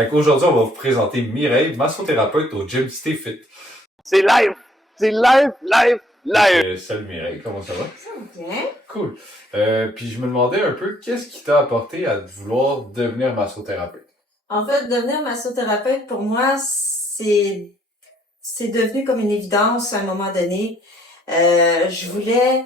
Fait qu'aujourd'hui, on va vous présenter Mireille, massothérapeute au Gym Stay Fit. C'est live! C'est live, live, live! Salut Mireille, comment ça va? Ça va bien. Cool. Puis je me demandais un peu, qu'est-ce qui t'a apporté à vouloir devenir massothérapeute? En fait, devenir massothérapeute, pour moi, c'est devenu comme une évidence à un moment donné. Je voulais...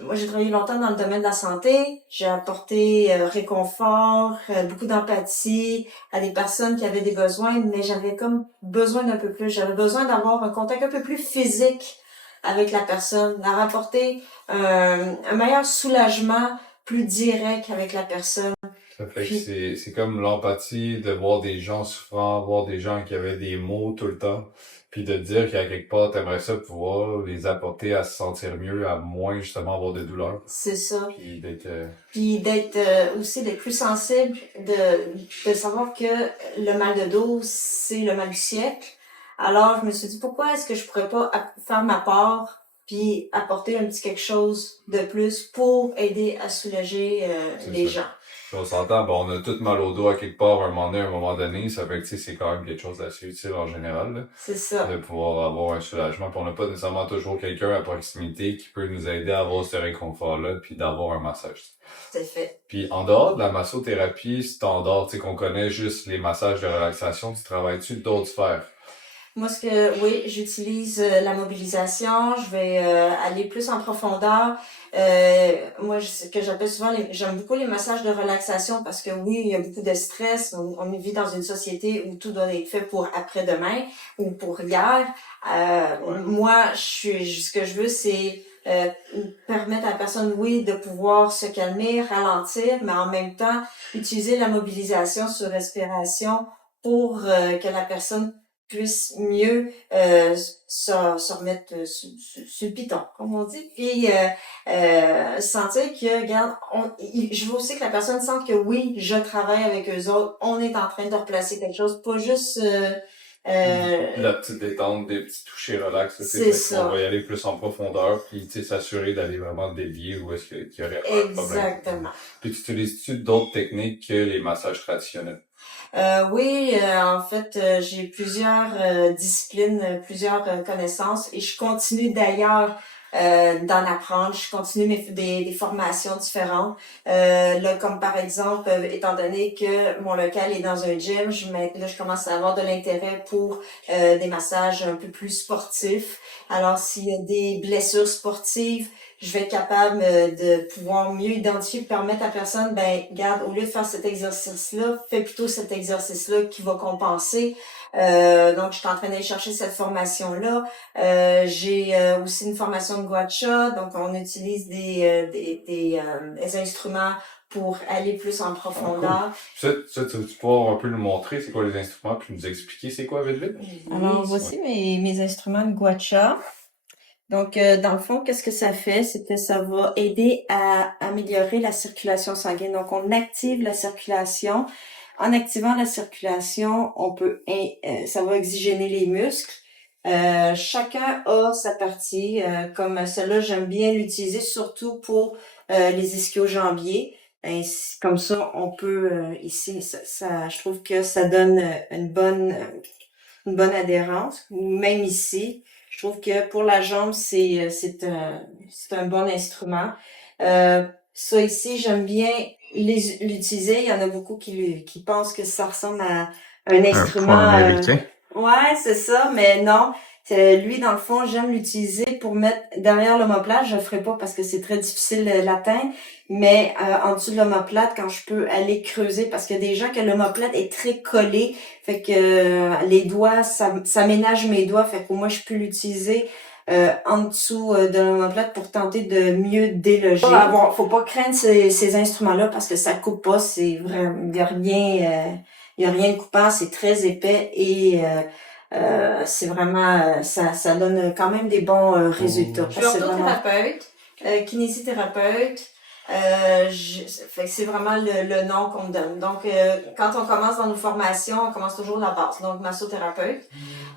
moi, j'ai travaillé longtemps dans le domaine de la santé. J'ai apporté réconfort, beaucoup d'empathie à des personnes qui avaient des besoins, mais j'avais comme besoin d'un peu plus. J'avais besoin d'avoir un contact un peu plus physique avec la personne, de rapporter un meilleur soulagement plus direct avec la personne. Ça fait que c'est comme l'empathie de voir des gens souffrants, voir des gens qui avaient des maux tout le temps, puis de te dire qu'à quelque part, t'aimerais ça pouvoir les apporter à se sentir mieux, à moins justement avoir de douleur. C'est ça. Puis d'être aussi d'être plus sensible, de savoir que le mal de dos, c'est le mal du siècle. Alors, je me suis dit, pourquoi est-ce que je pourrais pas faire ma part puis apporter un petit quelque chose de plus pour aider à soulager les gens. On s'entend, bon, on a tout mal au dos à quelque part à un moment donné, ça fait que, tu sais, c'est quand même quelque chose d'assez utile en général, là, C'est ça. de pouvoir avoir un soulagement. Puis on n'a pas nécessairement toujours quelqu'un à proximité qui peut nous aider à avoir ce réconfort-là, puis d'avoir un massage. C'est fait. Puis en dehors de la massothérapie standard, tu sais, qu'on connaît juste les massages de relaxation, tu travailles-tu d'autres sphères? Moi, oui, j'utilise la mobilisation. Je vais aller plus en profondeur. Moi, ce que j'appelle souvent, j'aime beaucoup les massages de relaxation parce que oui, il y a beaucoup de stress. On vit dans une société où tout doit être fait pour après-demain ou pour hier. Moi, ce que je veux, c'est permettre à la personne, oui, de pouvoir se calmer, ralentir, mais en même temps, utiliser la mobilisation sur respiration pour que la personne puisse mieux se remettre sur le piton, comme on dit, puis sentir que, regarde, je veux aussi que la personne sente que oui, je travaille avec eux autres, on est en train de replacer quelque chose, pas juste la petite détente, des petits touchés relax, c'est ça. On va y aller plus en profondeur, puis tu sais, s'assurer d'aller vraiment délier où est-ce qu'il y aurait pas de problème. Exactement. Puis tu utilises-tu d'autres techniques que les massages traditionnels? Oui, en fait, j'ai plusieurs disciplines, plusieurs connaissances et je continue d'ailleurs d'en apprendre. Je continue des formations différentes. Là, comme par exemple, étant donné que mon local est dans un gym, je commence à avoir de l'intérêt pour des massages un peu plus sportifs. Alors, s'il y a des blessures sportives, je vais être capable de pouvoir mieux identifier, permettre à la personne, ben, regarde, au lieu de faire cet exercice-là, fais plutôt cet exercice-là qui va compenser. Donc, je suis en train d'aller chercher cette formation-là. J'ai aussi une formation de Gua Sha, donc on utilise des instruments pour aller plus en profondeur. Cool. Ça, tu vas pouvoir un peu nous montrer c'est quoi les instruments puis nous expliquer c'est quoi vite vite? Alors, voici mes instruments de Gua Sha. Donc, dans le fond, qu'est-ce que ça fait? C'est que ça va aider à améliorer la circulation sanguine. Donc, on active la circulation. En activant la circulation, ça va oxygéner les muscles. Chacun a sa partie. Comme celle-là, j'aime bien l'utiliser surtout pour les ischio-jambiers. Comme ça, on peut ici, je trouve que ça donne une bonne adhérence. Même ici, je trouve que pour la jambe, c'est un bon instrument. Ça ici, j'aime bien l'utiliser. Il y en a beaucoup qui pensent que ça ressemble à un instrument. Ouais, c'est ça, mais non. Lui, dans le fond, j'aime l'utiliser pour mettre derrière l'omoplate. Je le ferai pas parce que c'est très difficile d'atteindre, mais en dessous de l'omoplate, quand je peux aller creuser, parce qu'il y a des gens que l'omoplate est très collée, fait que les doigts, ça ménage mes doigts, fait que moi, je peux l'utiliser en dessous de l'omoplate pour tenter de mieux déloger. Faut pas craindre ces instruments-là parce que ça coupe pas, c'est vraiment, il y a rien de coupant, c'est très épais et c'est vraiment, ça donne quand même des bons résultats. Je suis orthothérapeute, kinésithérapeute. Fait que c'est vraiment le nom qu'on me donne. Donc, quand on commence dans nos formations, on commence toujours de la base. Donc, massothérapeute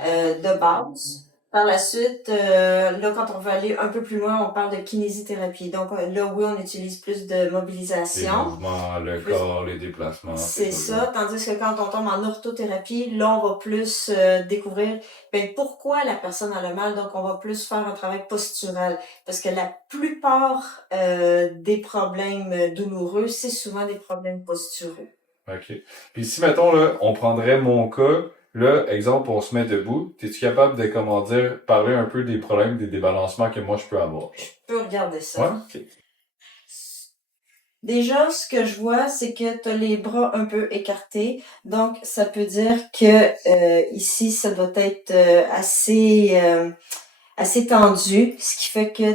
de base. Par la suite, là, quand on veut aller un peu plus loin, on parle de kinésithérapie. Donc là, oui, on utilise plus de Les mobilisation. mouvements, le Plus- corps, les déplacements, ces C'est choses-là. ça, tandis que quand on tombe en orthothérapie, là, on va plus découvrir pourquoi la personne a le mal. Donc, on va plus faire un travail postural. Parce que la plupart des problèmes douloureux, c'est souvent des problèmes posturaux. OK. Puis si, mettons, là, on prendrait mon cas, là, exemple, on se met debout, es-tu capable de, comment dire, parler un peu des problèmes, des débalancements que moi je peux avoir? Je peux regarder ça. Ouais? OK. Déjà, ce que je vois, c'est que tu as les bras un peu écartés. Donc, ça peut dire que ici, ça doit être assez tendu, ce qui fait que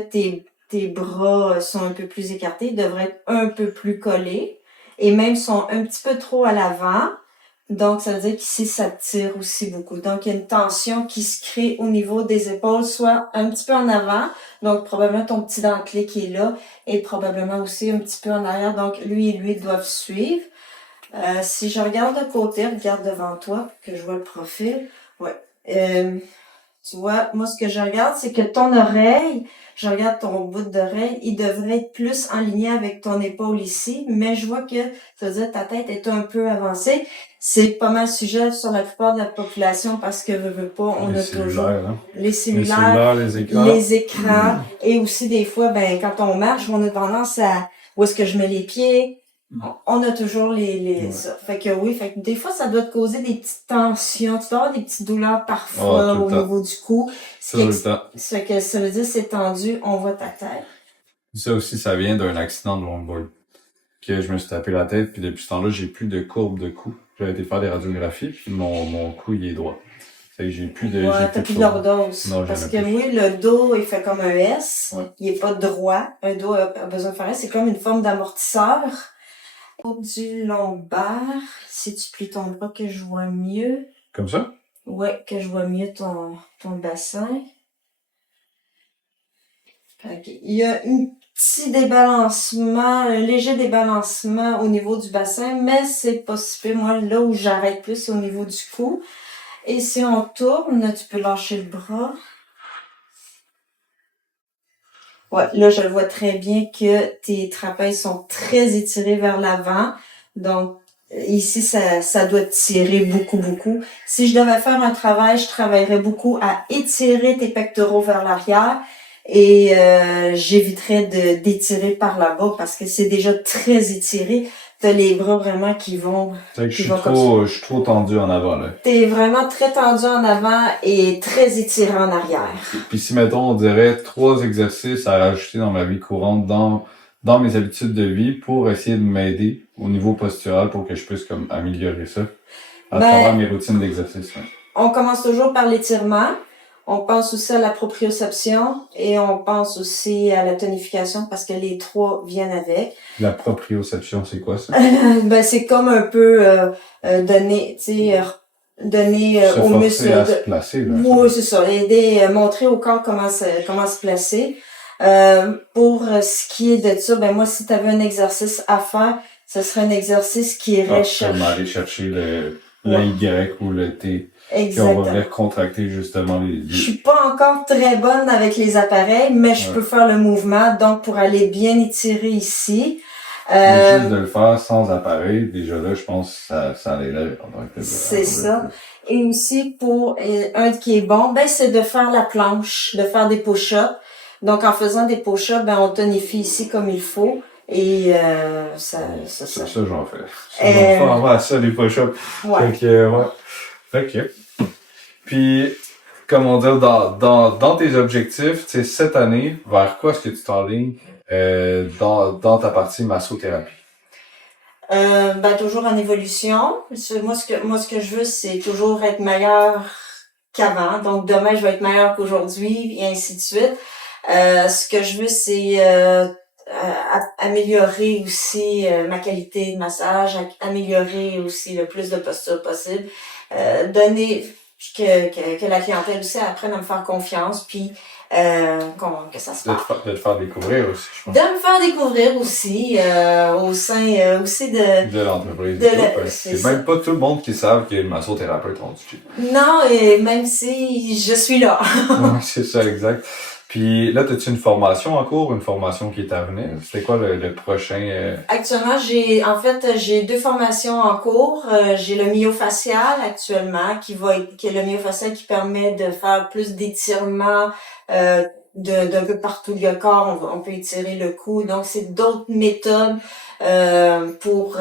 tes bras sont un peu plus écartés, ils devraient être un peu plus collés et même sont un petit peu trop à l'avant. Donc, ça veut dire qu'ici, ça tire aussi beaucoup. Donc, il y a une tension qui se crée au niveau des épaules, soit un petit peu en avant, donc probablement ton petit dentelé qui est là, et probablement aussi un petit peu en arrière. Donc, lui et lui doivent suivre. Si je regarde de côté, regarde devant toi pour que je vois le profil. Ouais. Tu vois, moi, ce que je regarde, c'est que ton oreille, je regarde ton bout d'oreille, il devrait être plus en ligne avec ton épaule ici, mais je vois que, ça veut dire, ta tête est un peu avancée. C'est pas mal sujet sur la plupart de la population parce que, veux pas, on Les a toujours cellulaires, hein? les Les cellulaires, cellulaires, les écrans. les écrans, et aussi des fois, quand on marche, on a tendance à, où est-ce que je mets les pieds? On a toujours Ouais. ça. Fait que oui, fait que des fois, ça doit te causer des petites tensions. Tu dois avoir des petites douleurs parfois tout le au temps. niveau du cou. Tout le temps. Ça fait que ça veut dire c'est tendu, on voit ta tête. Ça aussi, ça vient d'un accident de longboard. Que je me suis tapé la tête, puis depuis ce temps-là, j'ai plus de courbe de cou. J'avais été faire des radiographies, puis mon cou, il est droit. Fait que j'ai plus de... Ouais, j'ai t'as plus plus de de courbe. lordose. Non, Parce j'en que ai plus. oui, le dos, il fait comme un S. Ouais. Il est pas droit. Un dos a besoin de faire un S. C'est comme une forme d'amortisseur. Courbe du lombaire. Si tu plies ton bras, que je vois mieux. Comme ça? Ouais, que je vois mieux ton bassin. Ok. Il y a un petit débalancement, un léger débalancement au niveau du bassin, mais c'est pas si pire. Moi, là où j'arrête plus, c'est au niveau du cou. Et si on tourne, tu peux lâcher le bras. Ouais, là, je le vois très bien que tes trapèzes sont très étirés vers l'avant. Donc, ici, ça doit tirer beaucoup, beaucoup. Si je devais faire un travail, je travaillerais beaucoup à étirer tes pectoraux vers l'arrière et j'éviterais d'étirer par là-bas parce que c'est déjà très étiré. T'as les bras vraiment qui vont... C'est que qui vont comme ça. je suis trop tendu en avant, là. T'es vraiment très tendu en avant et très étiré en arrière. Puis si, mettons, on dirait 3 exercices à rajouter dans ma vie courante, dans mes habitudes de vie, pour essayer de m'aider au niveau postural pour que je puisse comme améliorer ça à travers mes routines d'exercice. Hein. On commence toujours par l'étirement. On pense aussi à la proprioception et on pense aussi à la tonification parce que les trois viennent avec. La proprioception, c'est quoi ça? C'est comme un peu donner, tu sais, donner Se aux forcer muscles. à se placer, là. Oui, c'est ça. Aider, montrer au corps comment se placer. Pour ce qui est de ça, moi, si tu avais un exercice à faire, ce serait un exercice qui irait Comme aller chercher le Y ou le T. Exactement. Puis on va contracter justement Je suis pas encore très bonne avec les appareils, mais je peux faire le mouvement. Donc, pour aller bien étirer ici. Mais juste de le faire sans appareil, déjà là, je pense que ça l'élève. C'est ça. Et aussi, pour un qui est bon, c'est de faire la planche, de faire des push-ups. Donc, en faisant des push-ups, on tonifie ici comme il faut. Et ça j'en fais. J'en fais ça, des push-ups. Ouais. Fait que, ouais. OK. Puis, comment dire, dans tes objectifs, tu sais, cette année, vers quoi est-ce que tu t'enlignes dans ta partie massothérapie? Toujours en évolution. Moi, ce que je veux, c'est toujours être meilleur qu'avant. Donc, demain, je vais être meilleur qu'aujourd'hui, et ainsi de suite. Ce que je veux, c'est améliorer aussi ma qualité de massage, améliorer aussi le plus de posture possible, puis que la clientèle aussi apprenne à me faire confiance, puis que ça se passe. De te faire découvrir aussi, je pense. De me faire découvrir aussi au sein aussi De l'entreprise. C'est même pas tout le monde qui savent qu'il y a une massothérapeute rendu chez. Non, et même si je suis là. Ouais, c'est ça, exact. Puis là, as-tu une formation en cours, une formation qui est à venir? C'était quoi le prochain? Actuellement, j'ai 2 formations en cours. J'ai le myofacial actuellement, qui est le myofacial qui permet de faire plus d'étirements d'un peu partout le corps. On peut étirer le cou. Donc, c'est d'autres méthodes pour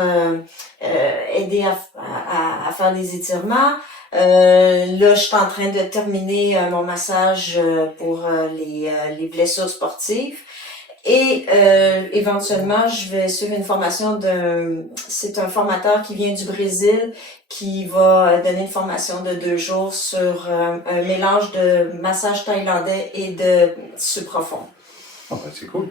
aider à faire des étirements. Là, je suis en train de terminer mon massage pour les blessures sportives. Et éventuellement, je vais suivre une formation c'est un formateur qui vient du Brésil qui va donner une formation de 2 jours sur un mélange de massage thaïlandais et de tissu profond. Oh, ben, c'est cool.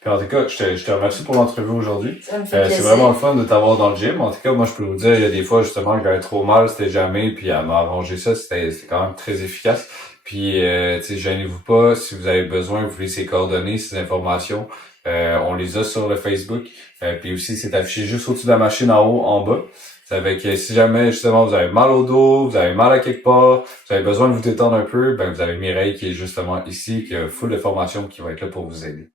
Puis en tout cas, je te remercie pour l'entrevue aujourd'hui. Ça me fait plaisir. C'est vraiment le fun de t'avoir dans le gym. En tout cas, moi, je peux vous dire, il y a des fois, justement, que j'avais trop mal, c'était jamais, puis elle m'a arrangé ça, c'était quand même très efficace. Puis, tu sais, gênez-vous pas, si vous avez besoin, vous voulez ses coordonnées, ses informations, on les a sur le Facebook. Puis aussi, c'est affiché juste au-dessus de la machine en haut, en bas. C'est avec, si jamais, justement, vous avez mal au dos, vous avez mal à quelque part, vous avez besoin de vous détendre un peu, ben, vous avez Mireille qui est justement ici, qui a full de formation qui va être là pour vous aider.